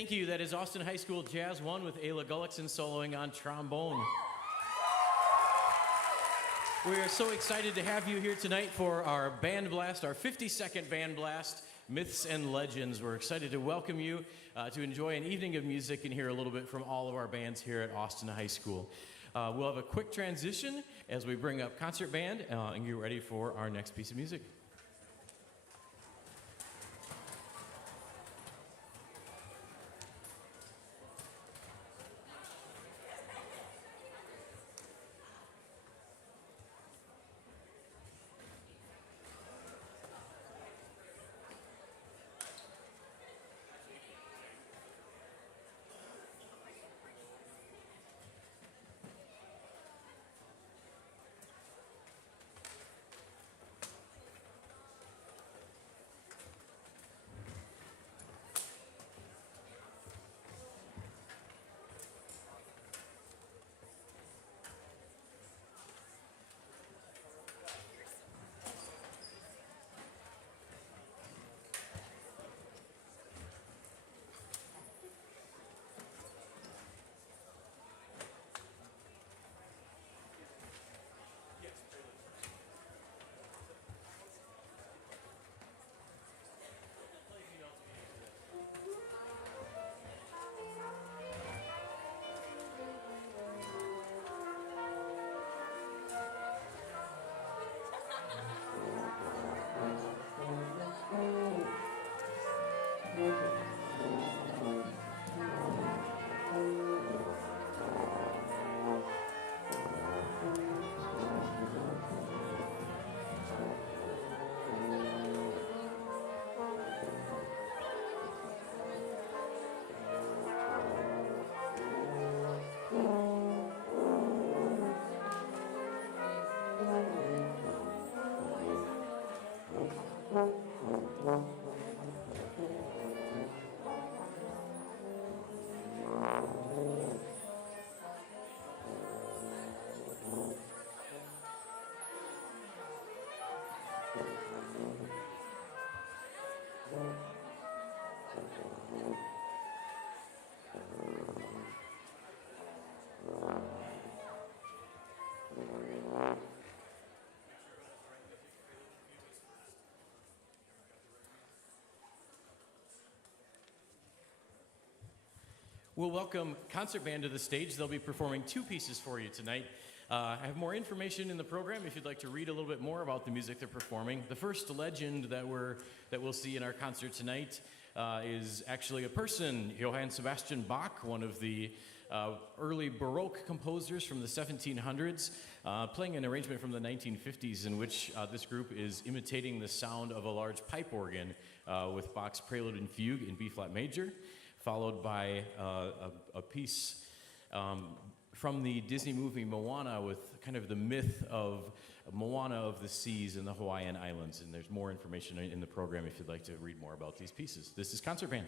Thank you. That is Austin High School Jazz 1 with Ayla Gullickson soloing on trombone. We are so excited to have you here tonight for our band blast, our 52nd band blast, Myths and Legends. We're excited to welcome you to enjoy an evening of music and hear a little bit from all of our bands here at Austin High School. We'll have a quick transition as we bring up concert band and get ready for our next piece of music. We'll welcome Concert Band to the stage. They'll be performing two pieces for you tonight. I have more information in the program if you'd like to read a little bit more about the music they're performing. The first legend that we'll see in our concert tonight is actually a person, Johann Sebastian Bach, one of the early Baroque composers from the 1700s, playing an arrangement from the 1950s in which this group is imitating the sound of a large pipe organ with Bach's Prelude and Fugue in B-flat major, followed by a piece from the Disney movie Moana with kind of the myth of Moana of the seas in the Hawaiian Islands. And there's more information in the program if you'd like to read more about these pieces. This is Concert Band.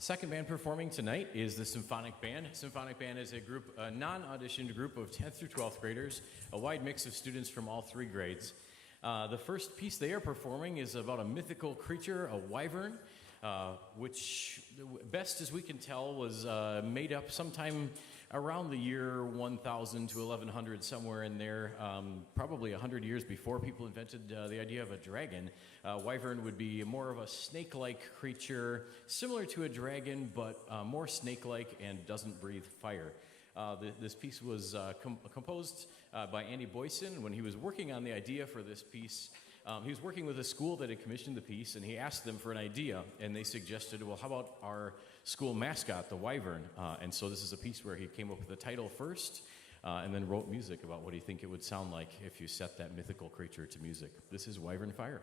Second band performing tonight is the Symphonic Band. Symphonic Band is a group, a non-auditioned group of 10th through 12th graders, a wide mix of students from all three grades. The first piece they are performing is about a mythical creature, a wyvern, which, best as we can tell, was made up sometime around the year 1000 to 1100, somewhere in there, probably 100 years before people invented the idea of a dragon. Wyvern would be more of a snake-like creature, similar to a dragon, but more snake-like and doesn't breathe fire. This piece was composed by Andy Boyson. When he was working on the idea for this piece, he was working with a school that had commissioned the piece, and he asked them for an idea, and they suggested, well, how about our school mascot, the wyvern? And so this is a piece where he came up with the title first, and then wrote music about what he think it would sound like if you set that mythical creature to music. This is Wyvern Fire.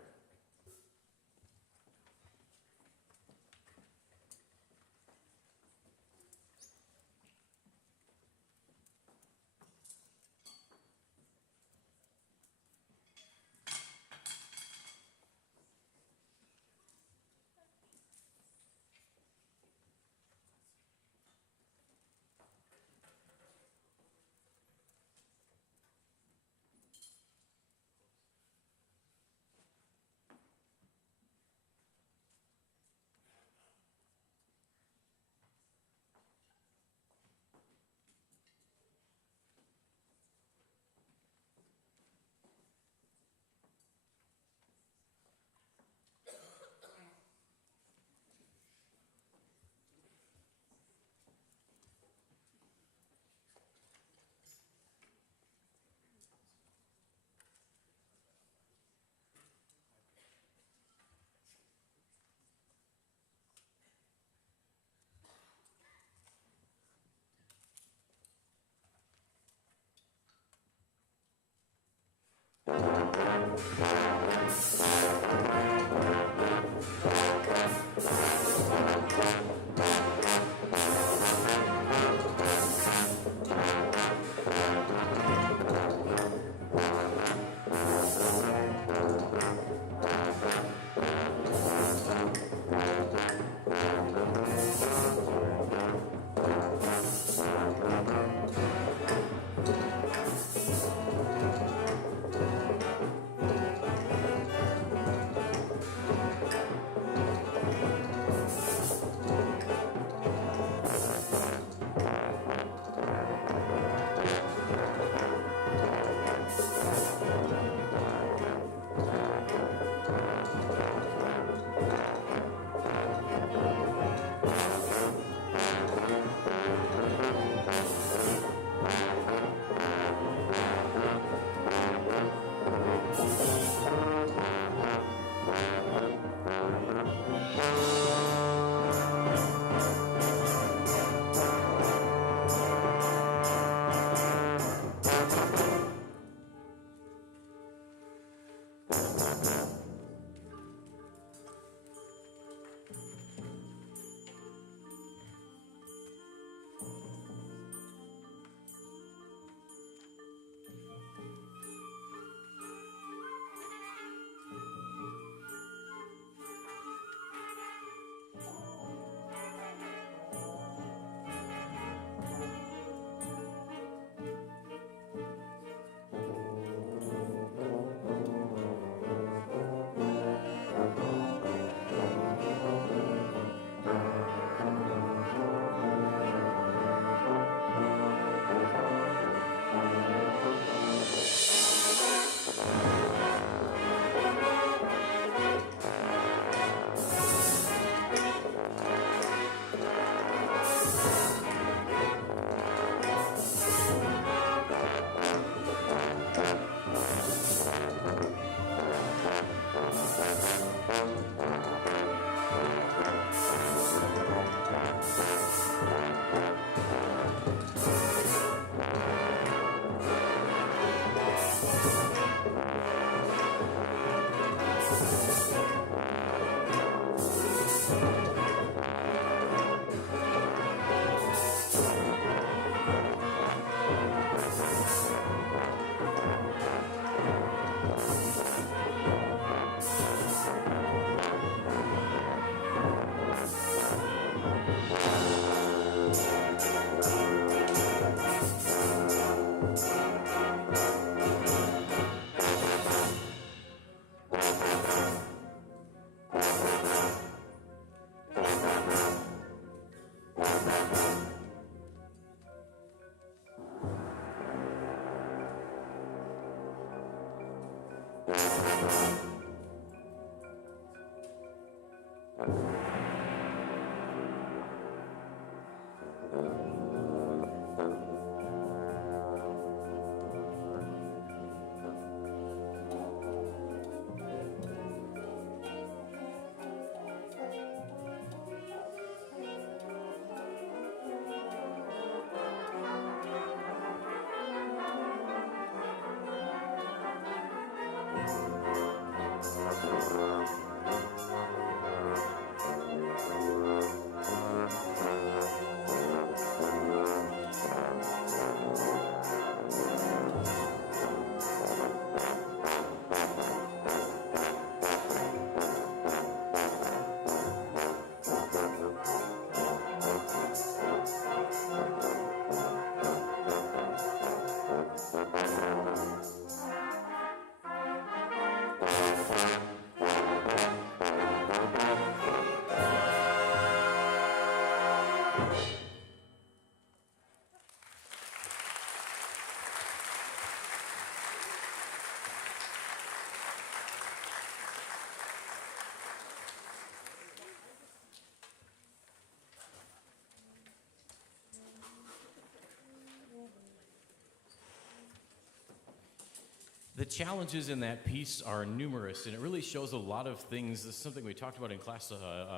The challenges in that piece are numerous, and it really shows a lot of things. This is something we talked about in class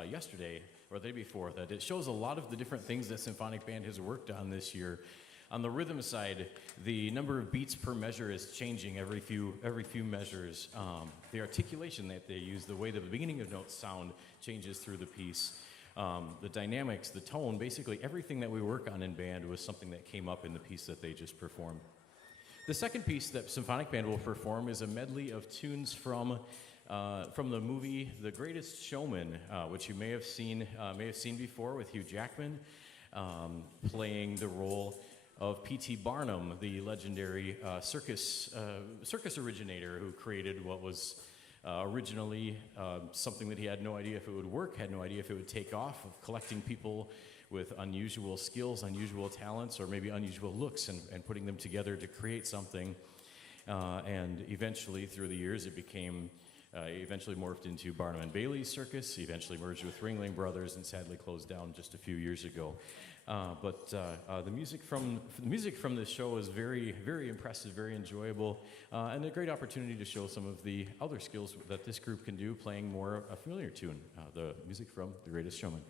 yesterday or the day before, that it shows a lot of the different things that Symphonic Band has worked on this year. On the rhythm side, the number of beats per measure is changing every few measures. The articulation that they use, the way the beginning of notes sound, changes through the piece. The dynamics, the tone, basically everything that we work on in band was something that came up in the piece that they just performed. The second piece that Symphonic Band will perform is a medley of tunes from the movie The Greatest Showman, which you may have seen before, with Hugh Jackman playing the role of P.T. Barnum, the legendary circus originator who created what was originally something that he had no idea if it would work, had no idea if it would take off, of collecting people with unusual skills, unusual talents, or maybe unusual looks, and putting them together to create something. And eventually, through the years, it became, eventually morphed into Barnum and Bailey's Circus, eventually merged with Ringling Brothers, and sadly closed down just a few years ago. But the music from this show is very, very impressive, very enjoyable, and a great opportunity to show some of the other skills that this group can do, playing more a familiar tune, the music from The Greatest Showman.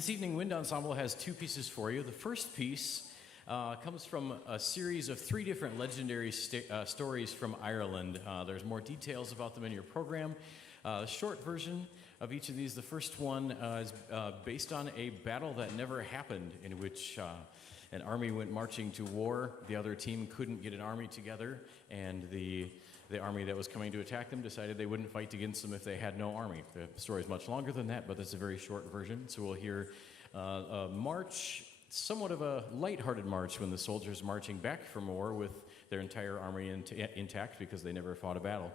This evening, Wind Ensemble has two pieces for you. The first piece comes from a series of three different legendary stories from Ireland. There's more details about them in your program. A short version of each of these. The first one is based on a battle that never happened, in which an army went marching to war. The other team couldn't get an army together, and the army that was coming to attack them decided they wouldn't fight against them if they had no army. The story is much longer than that, but that's a very short version. So we'll hear a march, somewhat of a lighthearted march, when the soldiers marching back from war with their entire army intact because they never fought a battle.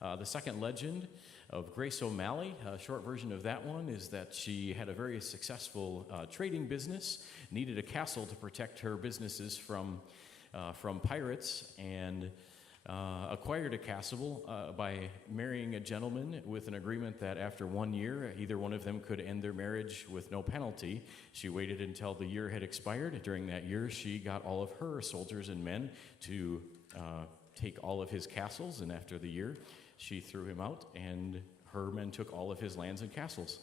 The second legend of Grace O'Malley, a short version of that one, is that she had a very successful trading business, needed a castle to protect her businesses from pirates, and acquired a castle by marrying a gentleman with an agreement that after 1 year, either one of them could end their marriage with no penalty. She waited until the year had expired. During that year, she got all of her soldiers and men to take all of his castles, and after the year, she threw him out, and her men took all of his lands and castles.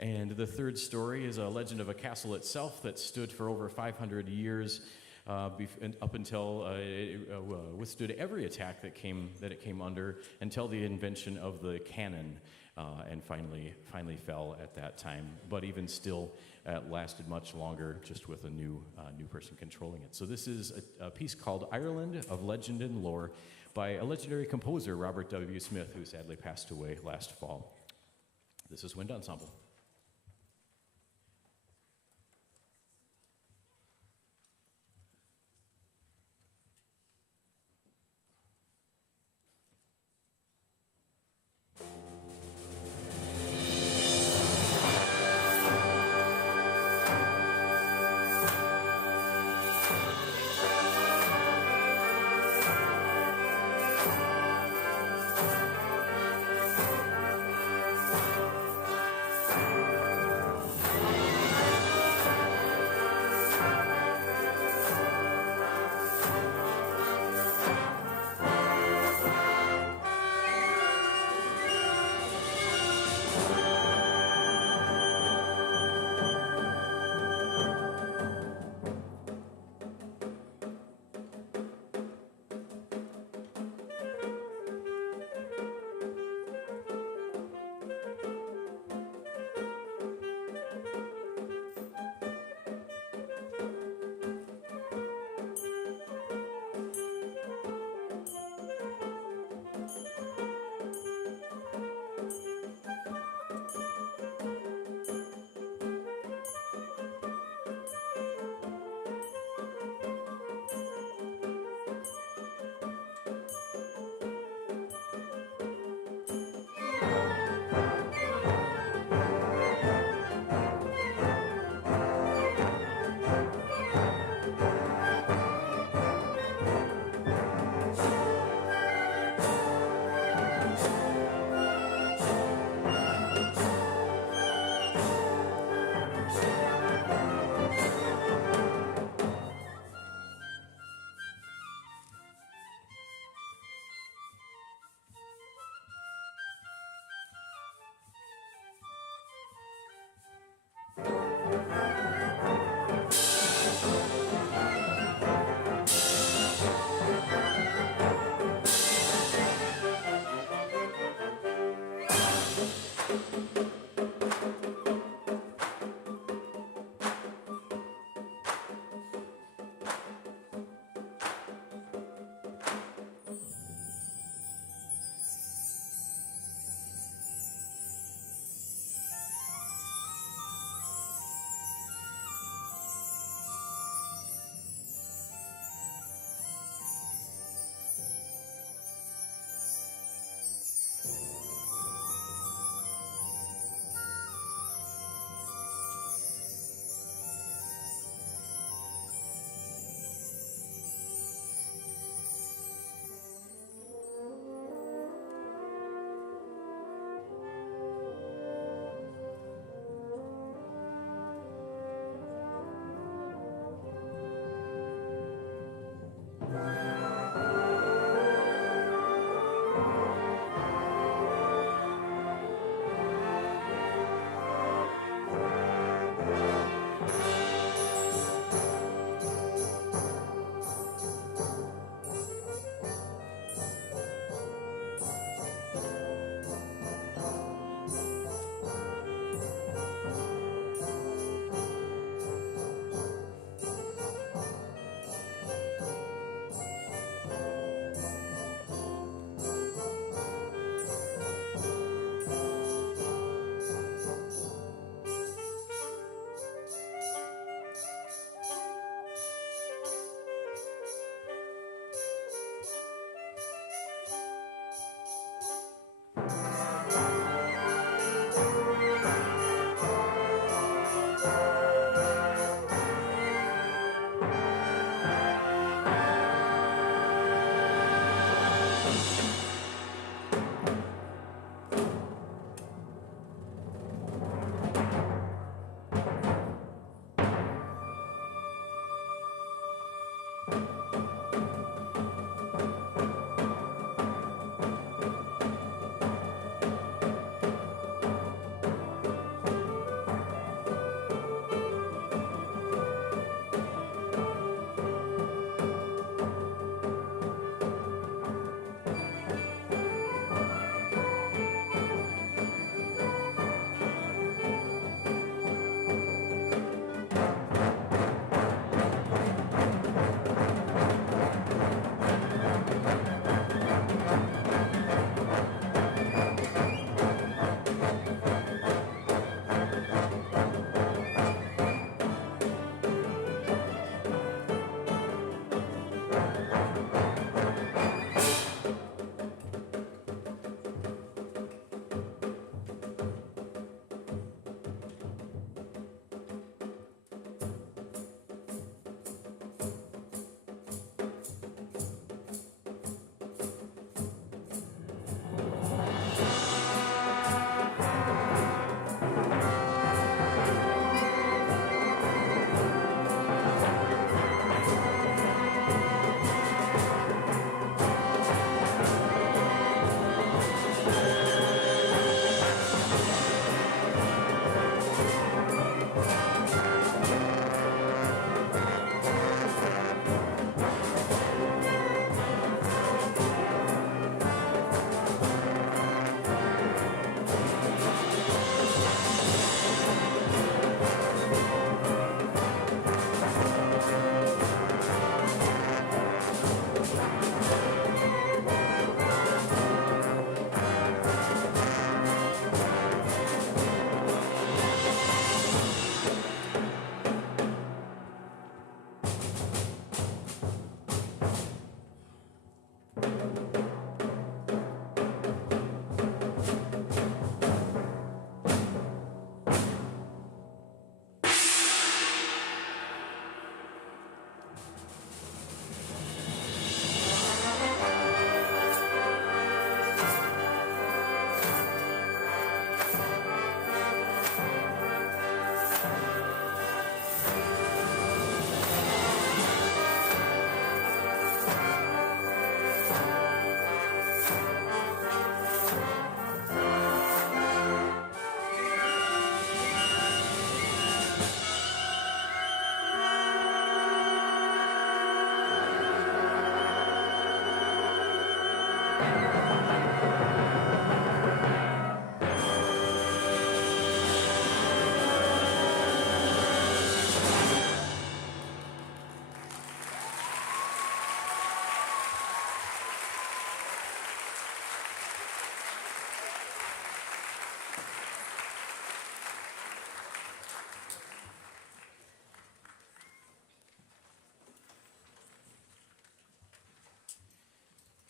And the third story is a legend of a castle itself that stood for over 500 years, up until it withstood every attack that it came under, until the invention of the cannon, and finally fell at that time. But even still, it lasted much longer, just with a new person controlling it. So this is a piece called Ireland of Legend and Lore by a legendary composer, Robert W. Smith, who sadly passed away last fall. This is Wind Ensemble.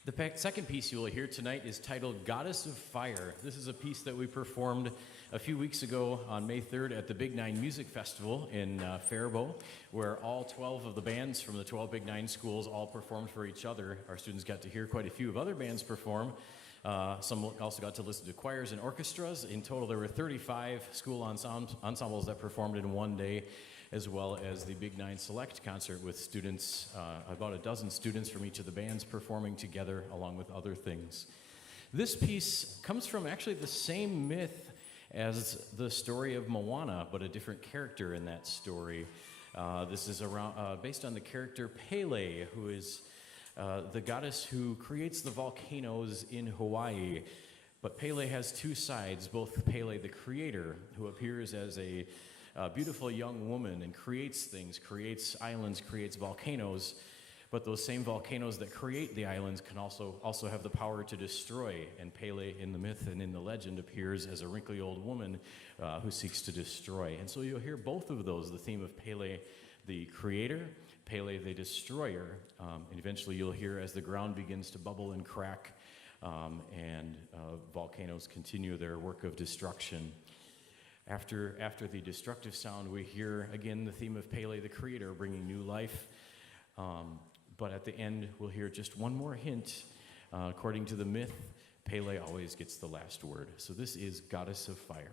The second piece you will hear tonight is titled Goddess of Fire. This is a piece that we performed a few weeks ago on May 3rd at the Big Nine Music Festival in Faribault, where all 12 of the bands from the 12 Big Nine schools all performed for each other. Our students got to hear quite a few of other bands perform. Some also got to listen to choirs and orchestras. In total, there were 35 school ensembles that performed in one day, as well as the Big Nine Select concert with students, about a dozen students from each of the bands performing together along with other things. This piece comes from actually the same myth as the story of Moana, but a different character in that story. This is based on the character Pele, who is the goddess who creates the volcanoes in Hawaii. But Pele has two sides, both Pele the creator, who appears as a beautiful young woman and creates things, creates islands, creates volcanoes, but those same volcanoes that create the islands can also have the power to destroy, and Pele in the myth and in the legend appears as a wrinkly old woman who seeks to destroy. And so you'll hear both of those, the theme of Pele the creator, Pele the destroyer, and eventually you'll hear as the ground begins to bubble and crack and volcanoes continue their work of destruction. After the destructive sound, we hear again the theme of Pele the creator bringing new life. But at the end, we'll hear just one more hint. According to the myth, Pele always gets the last word. So this is Goddess of Fire.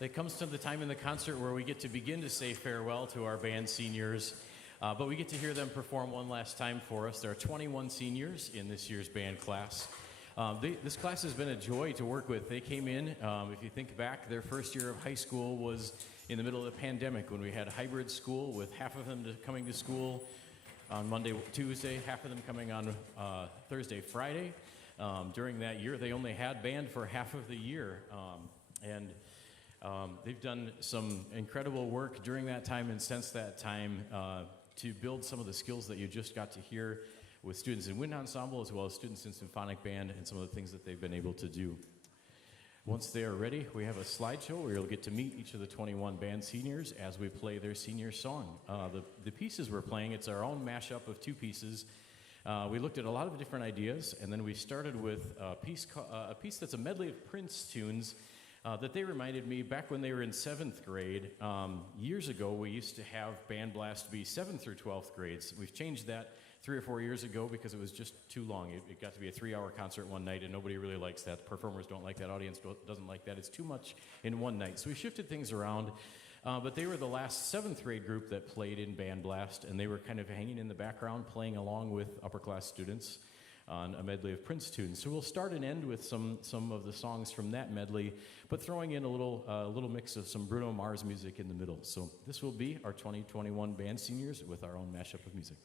It comes to the time in the concert where we get to begin to say farewell to our band seniors, but we get to hear them perform one last time for us. There are 21 seniors in this year's band class. This class has been a joy to work with. They came in, if you think back, their first year of high school was in the middle of the pandemic when we had hybrid school with half of them coming to school on Monday, Tuesday, half of them coming on Thursday, Friday. During that year, they only had band for half of the year. They've done some incredible work during that time and since that time to build some of the skills that you just got to hear with students in wind ensemble as well as students in symphonic band and some of the things that they've been able to do. Once they are ready, we have a slideshow where you'll get to meet each of the 21 band seniors as we play their senior song. The pieces we're playing, it's our own mashup of two pieces. We looked at a lot of different ideas, and then we started with a piece that's a medley of Prince tunes that they reminded me back when they were in 7th grade. Years ago, we used to have Band Blast be 7th through 12th grades. We've changed that 3 or 4 years ago because it was just too long. It got to be a 3-hour concert one night, and nobody really likes that. Performers don't like that. Audience doesn't like that. It's too much in one night. So we shifted things around. But they were the last 7th grade group that played in Band Blast, and they were kind of hanging in the background, playing along with upper class students on a medley of Prince tunes. So we'll start and end with some of the songs from that medley, but throwing in a little mix of some Bruno Mars music in the middle. So this will be our 2021 band seniors with our own mashup of music.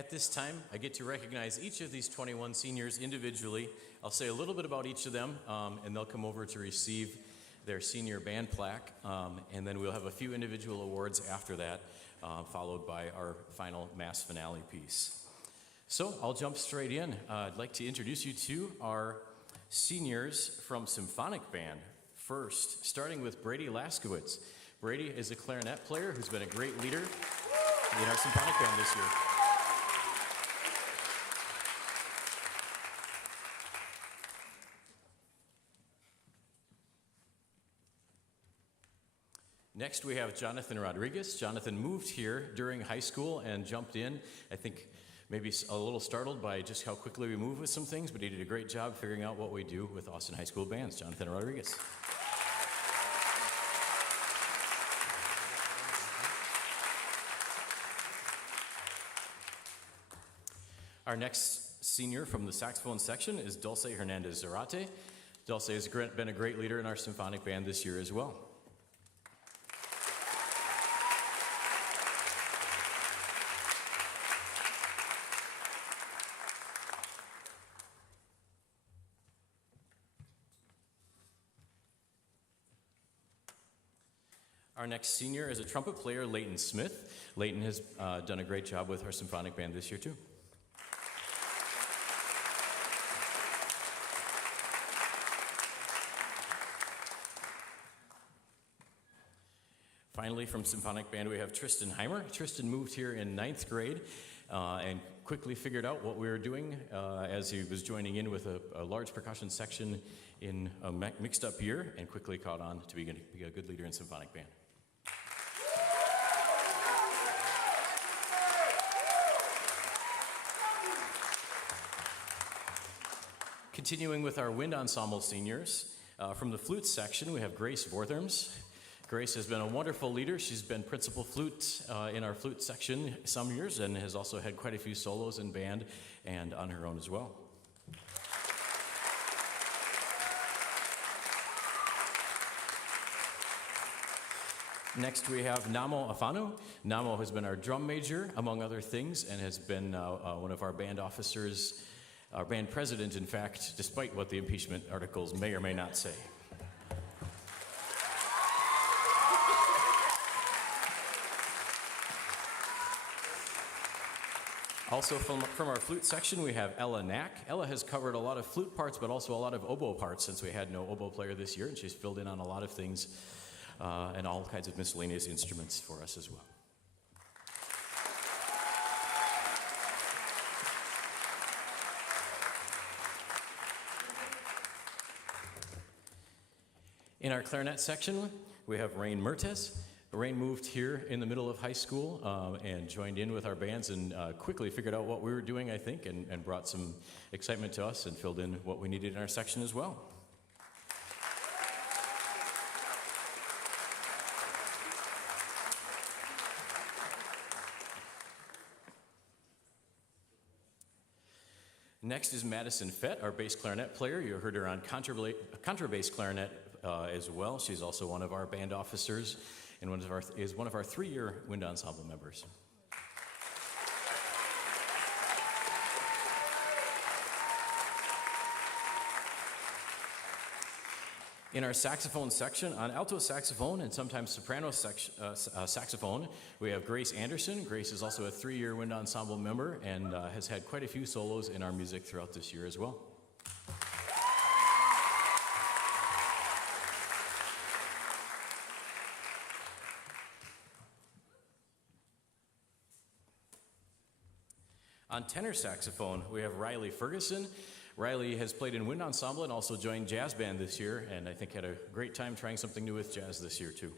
At this time, I get to recognize each of these 21 seniors individually. I'll say a little bit about each of them, and they'll come over to receive their senior band plaque, and then we'll have a few individual awards after that, followed by our final mass finale piece. So I'll jump straight in. I'd like to introduce you to our seniors from Symphonic Band. First, starting with Brady Laskowitz. Brady is a clarinet player who's been a great leader in our Symphonic Band this year. Next, we have Jonathan Rodriguez. Jonathan moved here during high school and jumped in. I think maybe a little startled by just how quickly we move with some things, but he did a great job figuring out what we do with Austin High School bands. Jonathan Rodriguez. Our next senior from the saxophone section is Dulce Hernandez Zarate. Dulce has been a great leader in our symphonic band this year as well. Our next senior is a trumpet player, Leighton Smith. Leighton has done a great job with our symphonic band this year too. Finally, from Symphonic Band, we have Tristan Heimer. Tristan moved here in 9th grade and quickly figured out what we were doing as he was joining in with a large percussion section in a mixed up year, and quickly caught on to be a good leader in Symphonic Band. Continuing with our wind ensemble seniors, from the flute section, we have Grace Vortherms. Grace has been a wonderful leader. She's been principal flute in our flute section some years and has also had quite a few solos in band and on her own as well. Next we have Namo Afano. Namo has been our drum major, among other things, and has been one of our band officers, our band president, in fact, despite what the impeachment articles may or may not say. Also from our flute section, we have Ella Knack. Ella has covered a lot of flute parts, but also a lot of oboe parts since we had no oboe player this year, and she's filled in on a lot of things and all kinds of miscellaneous instruments for us as well. In our clarinet section, we have Rain Mertes. Rain moved here in the middle of high school and joined in with our bands and quickly figured out what we were doing, I think, and brought some excitement to us and filled in what we needed in our section as well. Next is Madison Fett, our bass clarinet player. You heard her on contrabass clarinet as well. She's also one of our band officers and is one of our 3-year wind ensemble members. In our saxophone section, on alto saxophone and sometimes soprano saxophone, we have Grace Anderson. Grace is also a 3-year wind ensemble member and has had quite a few solos in our music throughout this year as well. On tenor saxophone, we have Riley Ferguson. Riley has played in wind ensemble and also joined jazz band this year, and I think had a great time trying something new with jazz this year too.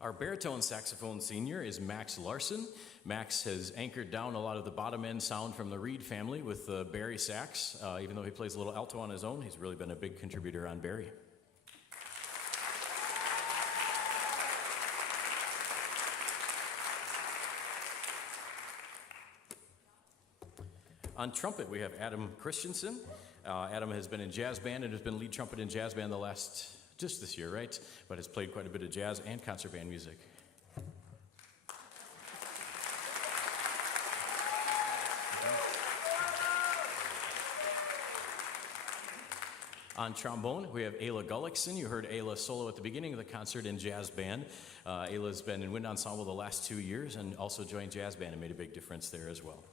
Our baritone saxophone senior is Max Larson. Max has anchored down a lot of the bottom end sound from the Reed family with the Barry sax. Even though he plays a little alto on his own, he's really been a big contributor on Barry. On trumpet, we have Adam Christensen. Adam has been in jazz band and has been lead trumpet in jazz band just this year, right? But has played quite a bit of jazz and concert band music. On trombone, we have Ayla Gullickson. You heard Ayla solo at the beginning of the concert in jazz band. Ayla's been in wind ensemble the last 2 years and also joined jazz band and made a big difference there as well.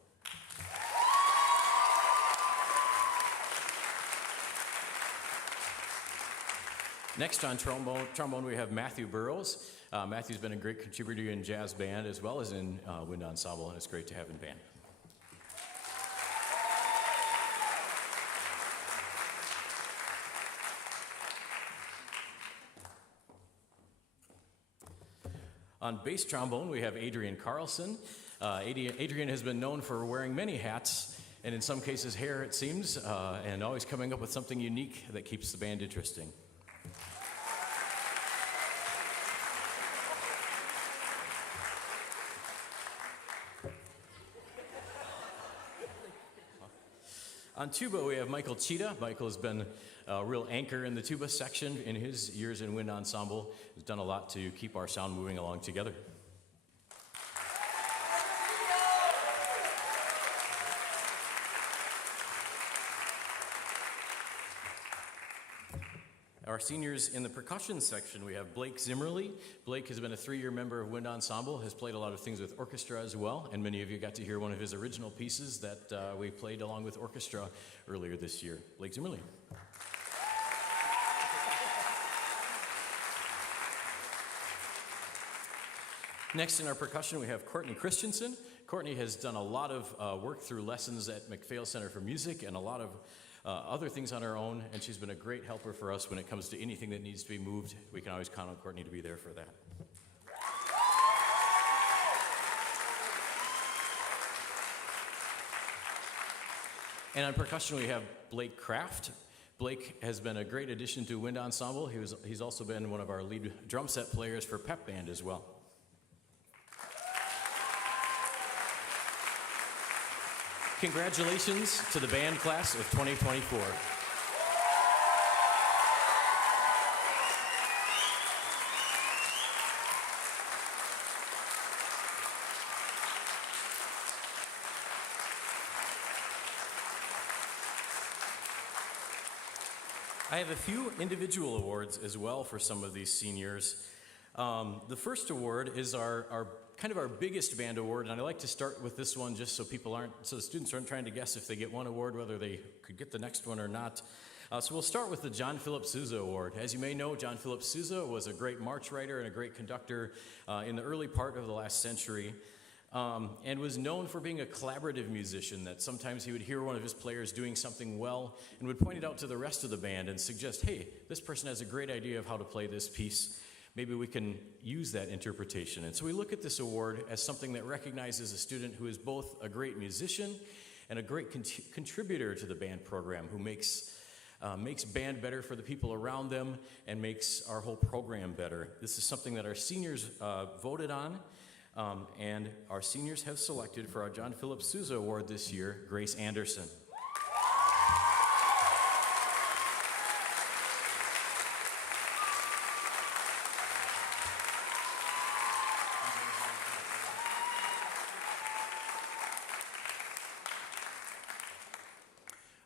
Next on trombone, we have Matthew Burrows. Matthew's been a great contributor in jazz band as well as in wind ensemble, and it's great to have in band. On bass trombone, we have Adrian Carlson. Adrian has been known for wearing many hats, and in some cases hair, it seems, and always coming up with something unique that keeps the band interesting. On tuba, we have Michael Cheetah. Michael has been a real anchor in the tuba section in his years in wind ensemble. He's done a lot to keep our sound moving along together. Our seniors in the percussion section, we have Blake Zimmerly. Blake has been a 3-year member of Wind Ensemble, has played a lot of things with orchestra as well, and many of you got to hear one of his original pieces that we played along with orchestra earlier this year. Blake Zimmerly. Next in our percussion, we have Courtney Christensen. Courtney has done a lot of work through lessons at MacPhail Center for Music and a lot of other things on her own, and she's been a great helper for us when it comes to anything that needs to be moved. We can always count on Courtney to be there for that. And on percussion, we have Blake Kraft. Blake has been a great addition to Wind Ensemble. He's also been one of our lead drum set players for Pep Band as well. Congratulations to the band class of 2024. I have a few individual awards as well for some of these seniors. The first award is our kind of our biggest band award, and I like to start with this one just so the students aren't trying to guess if they get one award, whether they could get the next one or not. So we'll start with the John Philip Sousa Award. As you may know, John Philip Sousa was a great march writer and a great conductor in the early part of the last century, and was known for being a collaborative musician, that sometimes he would hear one of his players doing something well and would point it out to the rest of the band and suggest, hey, this person has a great idea of how to play this piece. Maybe we can use that interpretation. And so we look at this award as something that recognizes a student who is both a great musician and a great contributor to the band program, who makes band better for the people around them and makes our whole program better. This is something that our seniors voted on, and our seniors have selected for our John Philip Sousa Award this year, Grace Anderson.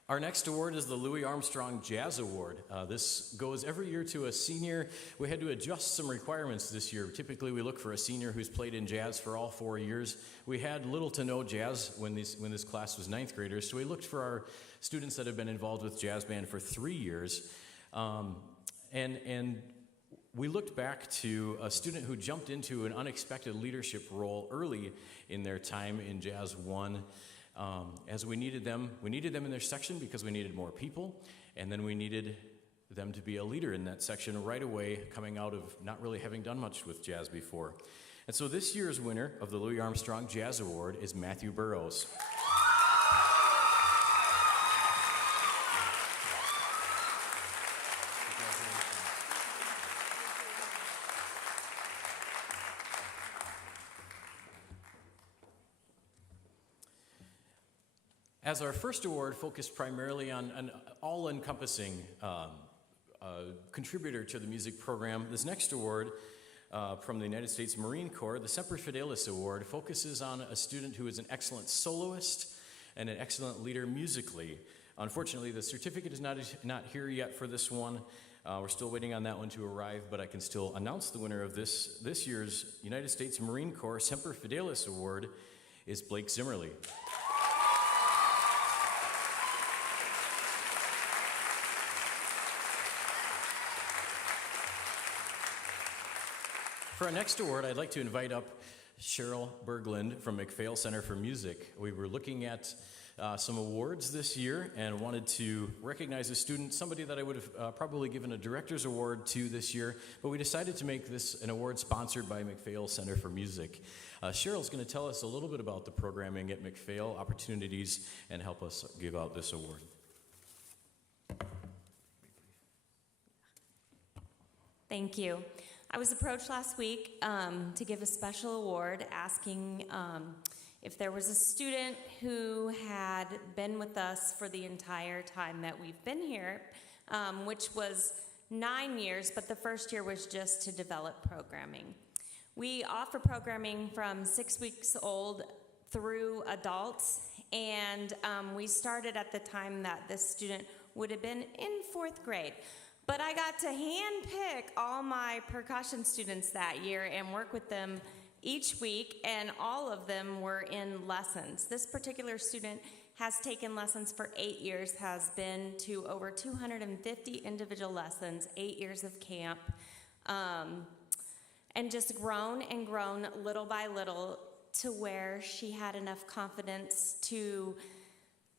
Our next award is the Louis Armstrong Jazz Award. This goes every year to a senior. We had to adjust some requirements this year. Typically, we look for a senior who's played in jazz for all 4 years. We had little to no jazz when this class was 9th graders, so we looked for our students that have been involved with jazz band for 3 years. And we looked back to a student who jumped into an unexpected leadership role early in their time in Jazz 1. As we needed them in their section because we needed more people, and then we needed them to be a leader in that section right away, coming out of not really having done much with jazz before. And so this year's winner of the Louis Armstrong Jazz Award is Matthew Burrows. As our first award focused primarily on an all-encompassing contributor to the music program, this next award from the United States Marine Corps, the Semper Fidelis Award, focuses on a student who is an excellent soloist and an excellent leader musically. Unfortunately, the certificate is not here yet for this one. We're still waiting on that one to arrive, but I can still announce the winner of this year's United States Marine Corps Semper Fidelis Award is Blake Zimmerly. For our next award, I'd like to invite up Cheryl Berglund from MacPhail Center for Music. We were looking at some awards this year and wanted to recognize a student, somebody that I would have probably given a director's award to this year, but we decided to make this an award sponsored by MacPhail Center for Music. Cheryl's going to tell us a little bit about the programming at MacPhail, opportunities, and help us give out this award. Thank you. I was approached last week to give a special award asking if there was a student who had been with us for the entire time that we've been here, which was 9 years, but the first year was just to develop programming. We offer programming from 6 weeks old through adults, and we started at the time that this student would have been in 4th grade. But I got to handpick all my percussion students that year and work with them each week, and all of them were in lessons. This particular student has taken lessons for 8 years, has been to over 250 individual lessons, 8 years of camp, and just grown and grown little by little to where she had enough confidence to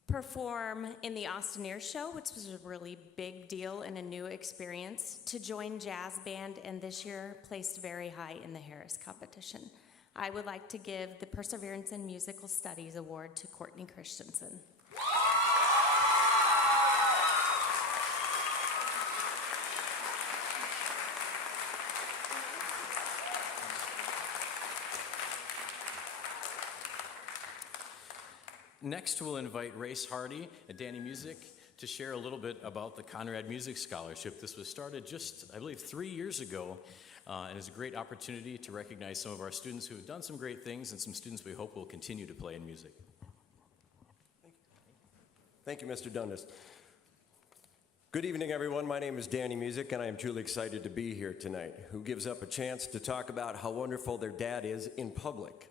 perform in the Austineers show, which was a really big deal and a new experience, to join jazz band, and this year placed very high in the Harris competition. I would like to give the Perseverance in Musical Studies Award to Courtney Christensen. Next, we'll invite Race Hardy at Danny Music to share a little bit about the Conrad Music Scholarship. This was started just, I believe, 3 years ago, and is a great opportunity to recognize some of our students who have done some great things and some students we hope will continue to play in music. Thank you, Mr. Dundas. Good evening, everyone. My name is Danny Music, and I am truly excited to be here tonight. Who gives up a chance to talk about how wonderful their dad is in public?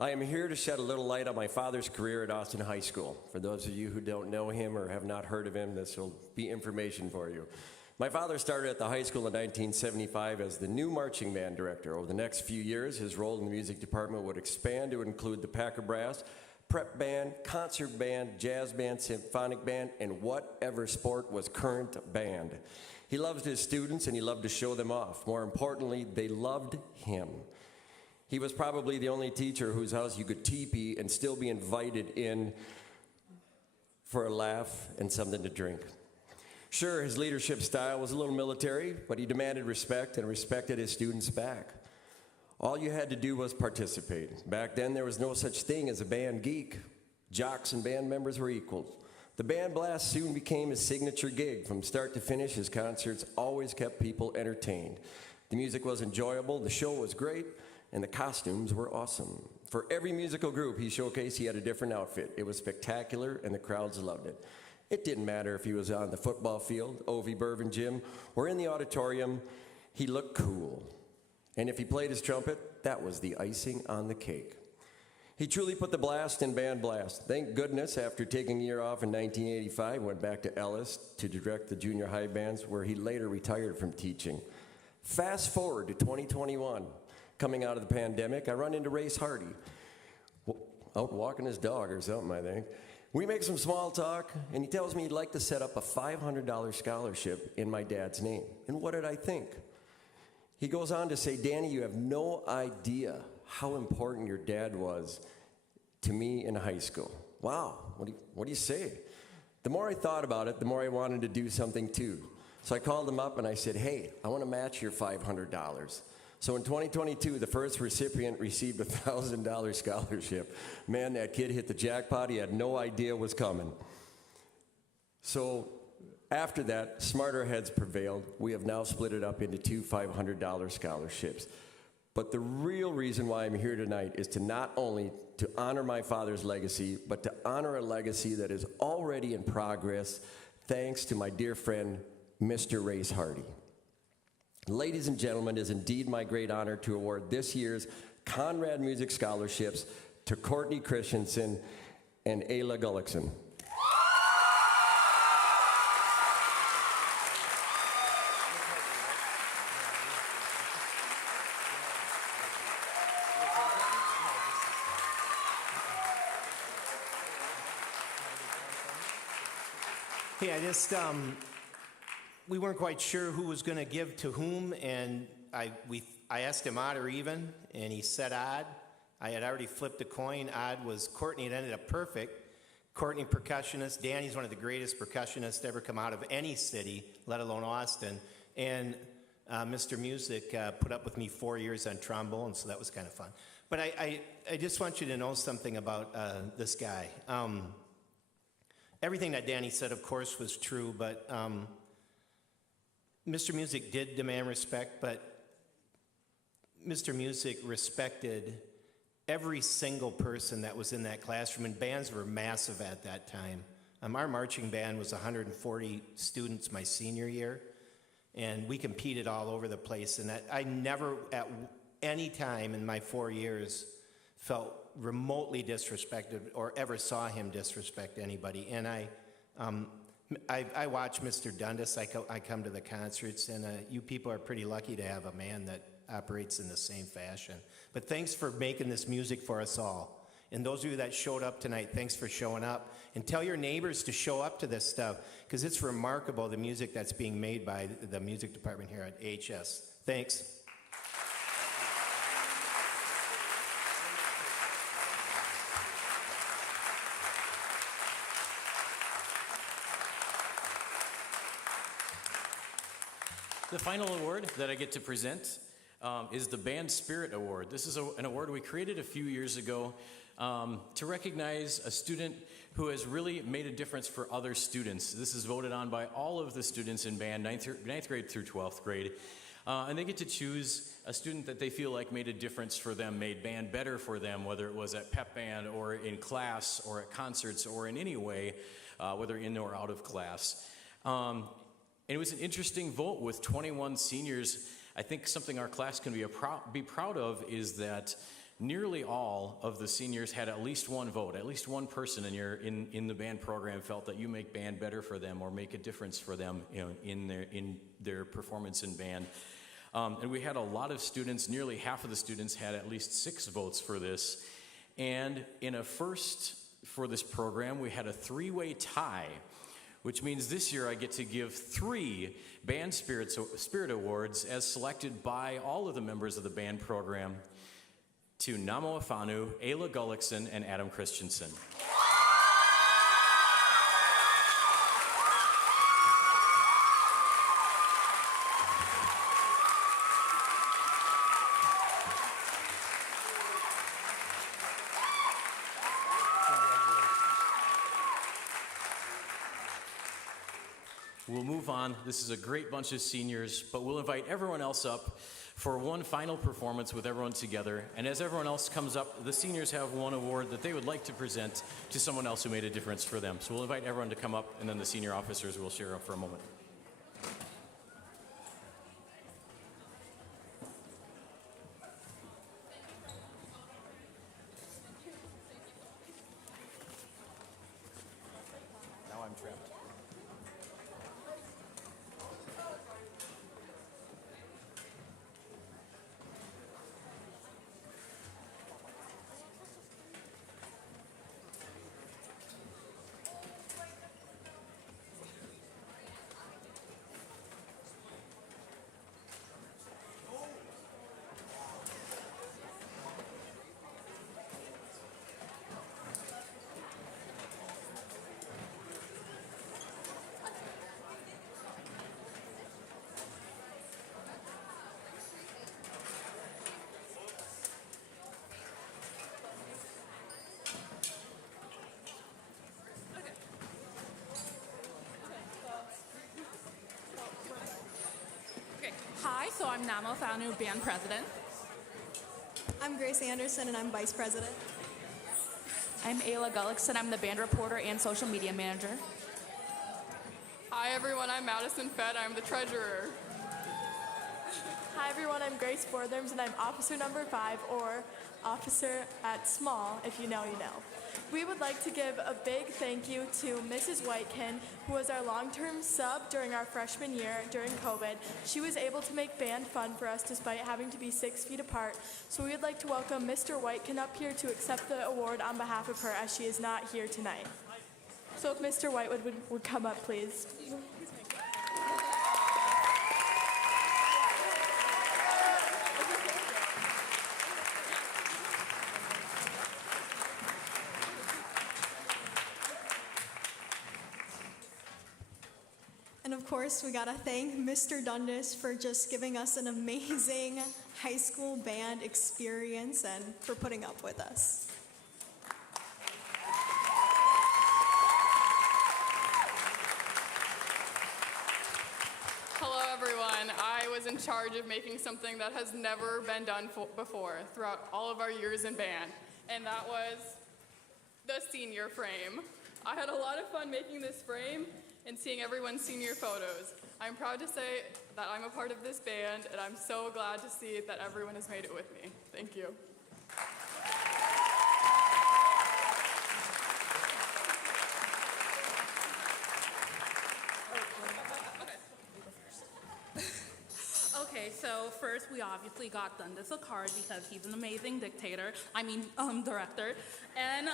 I am here to shed a little light on my father's career at Austin High School. For those of you who don't know him or have not heard of him, this will be information for you. My father started at the high school in 1975 as the new marching band director. Over the next few years, his role in the music department would expand to include the Packer Brass, prep band, concert band, jazz band, symphonic band, and whatever sport was current band. He loved his students and he loved to show them off. More importantly, they loved him. He was probably the only teacher whose house you could teepee and still be invited in for a laugh and something to drink. Sure, his leadership style was a little military, but he demanded respect and respected his students back. All you had to do was participate. Back then, there was no such thing as a band geek. Jocks and band members were equal. The band blast soon became his signature gig. From start to finish, his concerts always kept people entertained. The music was enjoyable, the show was great, and the costumes were awesome. For every musical group he showcased, he had a different outfit. It was spectacular, and the crowds loved it. It didn't matter if he was on the football field, Ovie Bervin Gym, or in the auditorium, he looked cool. And if he played his trumpet, that was the icing on the cake. He truly put the blast in band blast. Thank goodness, after taking a year off in 1985, went back to Ellis to direct the junior high bands, where he later retired from teaching. Fast forward to 2021. Coming out of the pandemic, I run into Race Hardy, out walking his dog or something, I think. We make some small talk, and he tells me he'd like to set up a $500 scholarship in my dad's name. And what did I think? He goes on to say, Danny, you have no idea how important your dad was to me in high school. Wow, what do you say? The more I thought about it, the more I wanted to do something too. So I called him up and I said, hey, I want to match your $500. So in 2022, the first recipient received a $1,000 scholarship. Man, that kid hit the jackpot. He had no idea was coming. So after that, smarter heads prevailed. We have now split it up into two $500 scholarships. But the real reason why I'm here tonight is to not only to honor my father's legacy, but to honor a legacy that is already in progress, thanks to my dear friend, Mr. Race Hardy. Ladies and gentlemen, it is indeed my great honor to award this year's Conrad Music Scholarships to Courtney Christensen and Ayla Gullickson. Hey, we weren't quite sure who was going to give to whom, and I asked him odd or even, and he said odd. I had already flipped a coin. Odd was Courtney. It ended up perfect. Courtney, percussionist. Danny's one of the greatest percussionists to ever come out of any city, let alone Austin. And Mr. Music put up with me 4 years on trombone, so that was kind of fun. But I just want you to know something about this guy. Everything that Danny said, of course, was true, but Mr. Music did demand respect, but Mr. Music respected every single person that was in that classroom, and bands were massive at that time. Our marching band was 140 students my senior year, and we competed all over the place, and I never, at any time in my 4 years, felt remotely disrespected or ever saw him disrespect anybody. And I watch Mr. Dundas. I come to the concerts, and you people are pretty lucky to have a man that operates in the same fashion. But thanks for making this music for us all. And those of you that showed up tonight, thanks for showing up. And tell your neighbors to show up to this stuff, because it's remarkable, the music that's being made by the music department here at AHS. Thanks. The final award that I get to present is the Band Spirit Award. This is an award we created a few years ago to recognize a student who has really made a difference for other students. This is voted on by all of the students in band, ninth grade through 12th grade. And they get to choose a student that they feel like made a difference for them, made band better for them, whether it was at pep band or in class or at concerts or in any way, whether in or out of class. And it was an interesting vote with 21 seniors. I think something our class can be proud of is that nearly all of the seniors had at least one vote. At least one person in the band program felt that you make band better for them or make a difference for them, in their performance in band. And we had a lot of students. Nearly half of the students had at least 6 votes for this. And in a first for this program, we had a 3-way tie, which means this year I get to give 3 Band Spirit Awards as selected by all of the members of the band program to Namo Afanu, Ayla Gullickson, and Adam Christensen. We'll move on. This is a great bunch of seniors, but we'll invite everyone else up for one final performance with everyone together. And as everyone else comes up, the seniors have one award that they would like to present to someone else who made a difference for them. So we'll invite everyone to come up, and then the senior officers will share up for a moment. Now I'm trapped. So I'm Nama Fanu, band president. I'm Grace Anderson, and I'm vice president. I'm Ayla Gullickson. I'm the band reporter and social media manager. Hi everyone, I'm Madison Fett. I'm the treasurer. Hi everyone, I'm Grace Fortherms and I'm officer number 5, or officer at small, if you know, you know. We would like to give a big thank you to Mrs. Whitekin, who was our long-term sub during our freshman year during COVID. She was able to make band fun for us despite having to be 6 feet apart. So we would like to welcome Mr. Whitekin up here to accept the award on behalf of her, as she is not here tonight. So if Mr. Whitewood would come up, please. And of course, we gotta thank Mr. Dundas for just giving us an amazing high school band experience and for putting up with us. Hello everyone. I was in charge of making something that has never been done before throughout all of our years in band, and that was the senior frame. I had a lot of fun making this frame and seeing everyone's senior photos. I'm proud to say that I'm a part of this band, and I'm so glad to see that everyone has made it with me. Thank you. Okay, so first we obviously got Dundas a card because he's an amazing director. And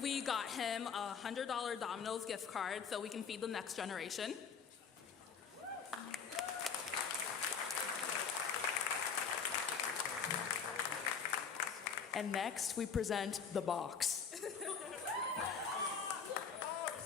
we got him a $100 Domino's gift card so we can feed the next generation. And next we present the box.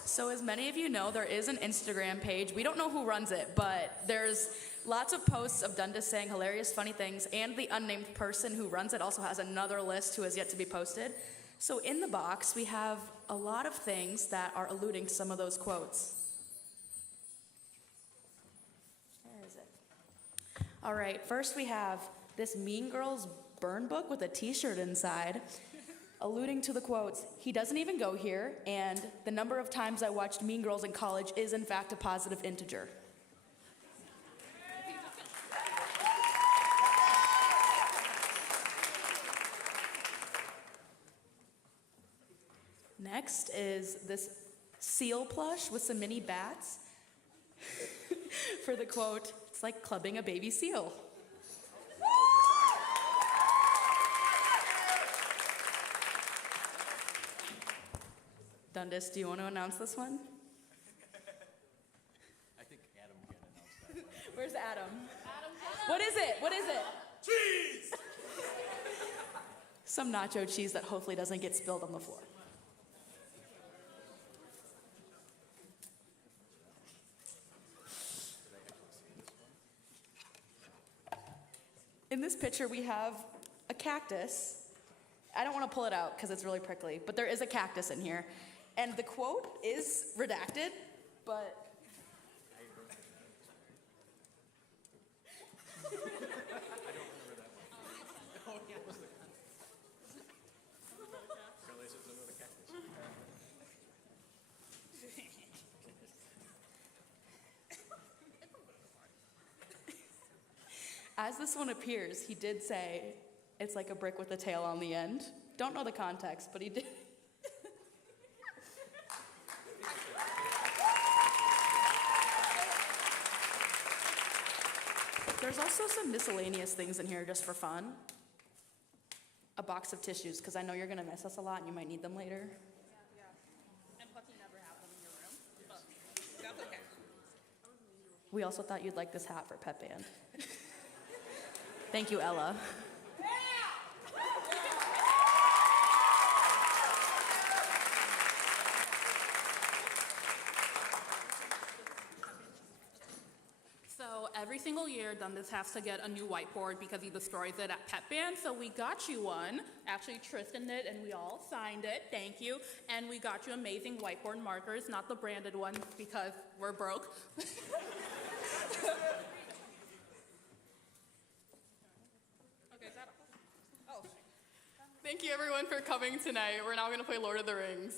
So as many of you know, there is an Instagram page. We don't know who runs it, but there's lots of posts of Dundas saying hilarious, funny things, and the unnamed person who runs it also has another list who has yet to be posted. So in the box, we have a lot of things that are alluding to some of those quotes. Where is it? All right, first we have this Mean Girls burn book with a t-shirt inside, alluding to the quotes, "He doesn't even go here," and "The number of times I watched Mean Girls in college is in fact a positive integer." Next is this seal plush with some mini bats for the quote, "It's like clubbing a baby seal." Dundas, do you want to announce this one? I think Adam can announce that. Where's Adam? What is it? What is it? Cheese! Some nacho cheese that hopefully doesn't get spilled on the floor. In this picture, we have a cactus. I don't want to pull it out because it's really prickly, but there is a cactus in here. And the quote is redacted, but as this one appears, he did say, "It's like a brick with a tail on the end." Don't know the context, but he did. There's also some miscellaneous things in here just for fun. A box of tissues, because I know you're going to miss us a lot and you might need them later. Yeah. And plus you never have them in your room, but that's okay. We also thought you'd like this hat for Pep Band. Thank you, Ella. So every single year, Dundas has to get a new whiteboard because he destroys it at Pep Band. So we got you one. Actually, Tristan did, and we all signed it. Thank you. And we got you amazing whiteboard markers, not the branded ones because we're broke. Thank you everyone for coming tonight. We're now going to play Lord of the Rings.